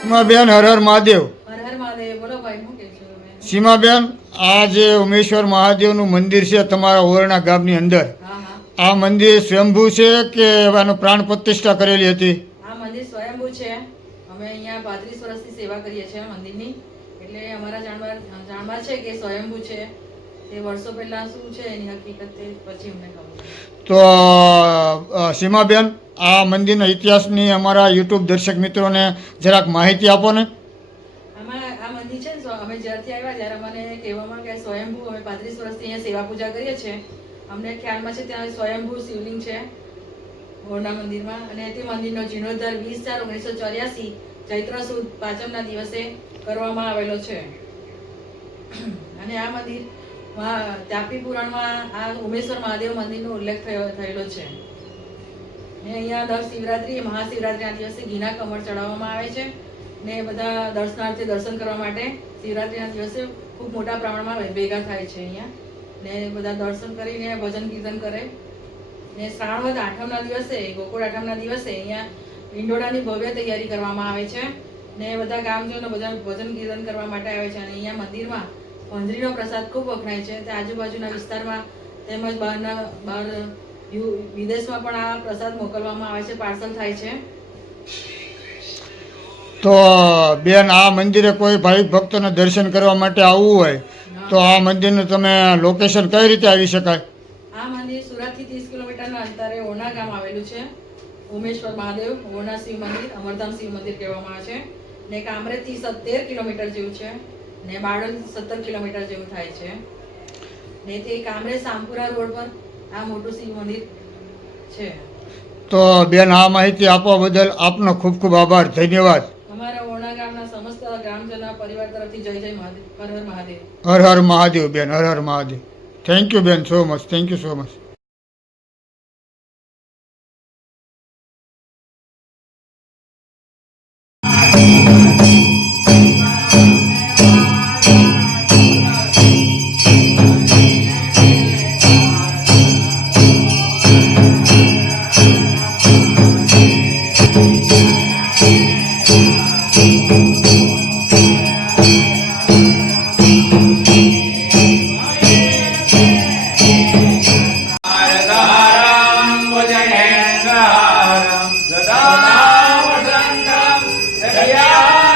સીમાબેન, હર હર મહાદેવ. હર હર મહાદેવ. બોલો ભાઈ, શું કહેશો તમે? સીમાબેન, આ જે ઉમેશ્વર મહાદેવનું મંદિર છે તમારા ઓરણા ગામની અંદર, હા હા, આ મંદિર સ્વયંભૂ છે કે એનો પ્રાણ પ્રતિષ્ઠા કરેલી હતી? આ મંદિર સ્વયંભૂ છે. અમે અહીંયા 35 વર્ષથી સેવા કરીએ છીએ મંદિરની, એટલે અમારા જાણવા છે કે સ્વયંભૂ છે. તે વર્ષો પહેલા શું છે એની હકીકત તે પછી અમને ખબર. તો સીમાબેન, આ મંદિરના ઇતિહાસની અમારા યુટ્યુબ દર્શક મિત્રોને જરાક માહિતી આપો ને. આ મંદિર છે ને, અમે જ્યારથી આવ્યા ત્યારે અમને કહેવામાં કે સ્વયંભૂ, અમે 35 વર્ષથી અહીંયા સેવા પૂજા કરીએ છીએ. અમને ખ્યાલમાં છે ત્યાં સ્વયંભૂ શિવલિંગ છે ઓરણા મંદિરમાં, અને તે મંદિરનો જીર્ણોદ્ધાર 20/4/1984 ચૈત્ર સુદ પાંચમના દિવસે કરવામાં આવેલો છે. અને આ મંદિર તાપી પુરાણમાં આ ઉમેશ્વર મહાદેવ મંદિરનો ઉલ્લેખ થયેલો છે. ને અહીંયા દર શિવરાત્રી, મહાશિવરાત્રીના દિવસે ઘીના કમળ ચડાવવામાં આવે છે. ને બધા દર્શનાર્થી દર્શન કરવા માટે શિવરાત્રીના દિવસે ખૂબ મોટા પ્રમાણમાં ભેગા થાય છે અહીંયા. ને બધા દર્શન કરીને ભજન કીર્તન કરે. ને શ્રાવણ વદ આઠમના દિવસે, ગોકુળ આઠમના દિવસે અહીંયા ઈંડોળાની ભવ્ય તૈયારી કરવામાં આવે છે. ને બધા ગામજનો બધા ભજન કીર્તન કરવા માટે આવે છે. અને અહીંયા મંદિરમાં પંજરીનો પ્રસાદ ખૂબ વખણાય છે. તે આજુબાજુના વિસ્તારમાં તેમજ બહાર વિદેશમાં પણ આ પ્રસાદ મોકલવામાં આવે છે, પાર્સલ થાય છે. તો બેન, આ મંદિરે કોઈ ભાવિક ભક્તોને દર્શન કરવા માટે આવવું હોય તો આ મંદિરનું તમે લોકેશન કઈ રીતે આવી શકાય? આ મંદિર સુરતથી 30 કિલોમીટરના અંતરે ઓરણા ગામ આવેલું છે. ઉમેશ્વર મહાદેવ ઓરણા શિવ મંદિર, અમરધામ શિવ મંદિર કહેવામાં આવે છે. ને કામરેજથી 13 કિલોમીટર જેવું છે. ને બારડોલી 17 કિલોમીટર જેવું થાય છે. ને તે કામરેજ સામપુરા રોડ પર આ મોટું શિવ મંદિર છે. તો બેન, આ માહિતી આપવા બદલ આપનો ખૂબ ખૂબ આભાર, ધન્યવાદ. અમારા ઓરણા ગામના સમસ્ત ગ્રામજનો પરિવાર તરફથી જય જય મહાદેવ, હર હર મહાદેવ. હર હર મહાદેવ બેન, હર હર મહાદેવ. થેન્ક યુ બેન, so much. Thank you so much. Yeah.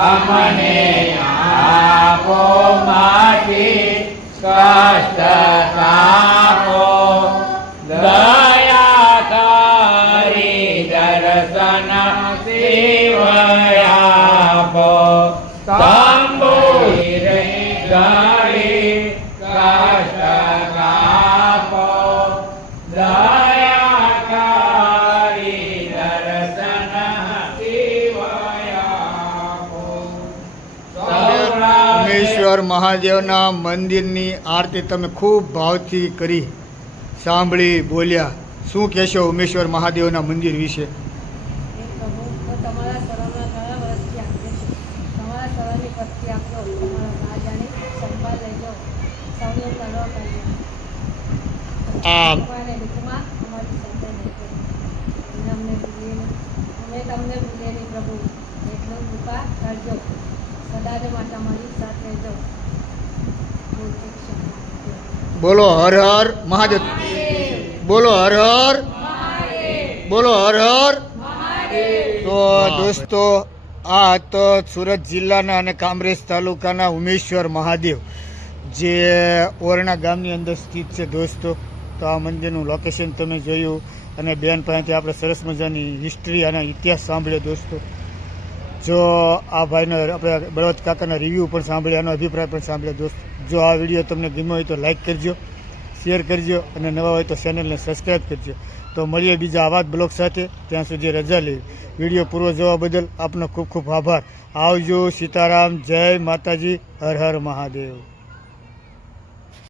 અમને આપો માટી કષ્ટ કાપો દયા કરી દર્શન શિવયાપો તંબુરી ગળી કષ્ટ કાપો દયા કરી દર્શન શિવયાપો ઉમેશ્વર મહાદેવના મંદિરની આરતી તમે ખૂબ ભાવથી કરી, સાંભળી, બોલ્યા. શું કહેશો ઉમેશ્વર મહાદેવના મંદિર વિશે? પ્રભુ તો તમારા શરણના ઘણા વર્ષથી આપે છે. તમારા શરણની ભક્તિ આપજો, તમારા રાજાની સંભાળ લેજો, સૌને કરવા કરજો. ભગવાને દુઃખમાં અમારી સંભાળ લેજો. અમને ભૂલીએ અમે તમને ભૂલીએ નહીં પ્રભુ, એટલું કૃપા કરજો. સદાને માટે અમારી સાથે રહેજો. બોલો હર હર મહાદેવ, બોલો હર હર, બોલો હર હર. તો દોસ્તો, આ હતો સુરત જિલ્લાના અને કામરેજ તાલુકાના ઉમેશ્વર મહાદેવ, જે ઓરણા ગામની અંદર સ્થિત છે દોસ્તો. તો આ મંદિરનું લોકેશન તમે જોયું અને બેન પાસેથી આપણે સરસ મજાની હિસ્ટ્રી અને ઇતિહાસ સાંભળ્યો દોસ્તો. જો આ ભાઈનો આપણે બળવંત કાકાના રિવ્યૂ પણ સાંભળ્યા, એનો અભિપ્રાય પણ સાંભળ્યો દોસ્ત. જો આ વિડીયો તમને ગમ્યો હોય તો લાઈક કરજો, શેર કરજો અને નવા હોય તો ચેનલને સબસ્ક્રાઈબ કરજો. તો મળીએ બીજા આવા જ બ્લોગ સાથે. ત્યાં સુધી રજા લેવી. વિડીયો પૂરો જોવા બદલ આપનો ખૂબ ખૂબ આભાર. આવજો. સીતારામ. જય માતાજી. હર હર મહાદેવ.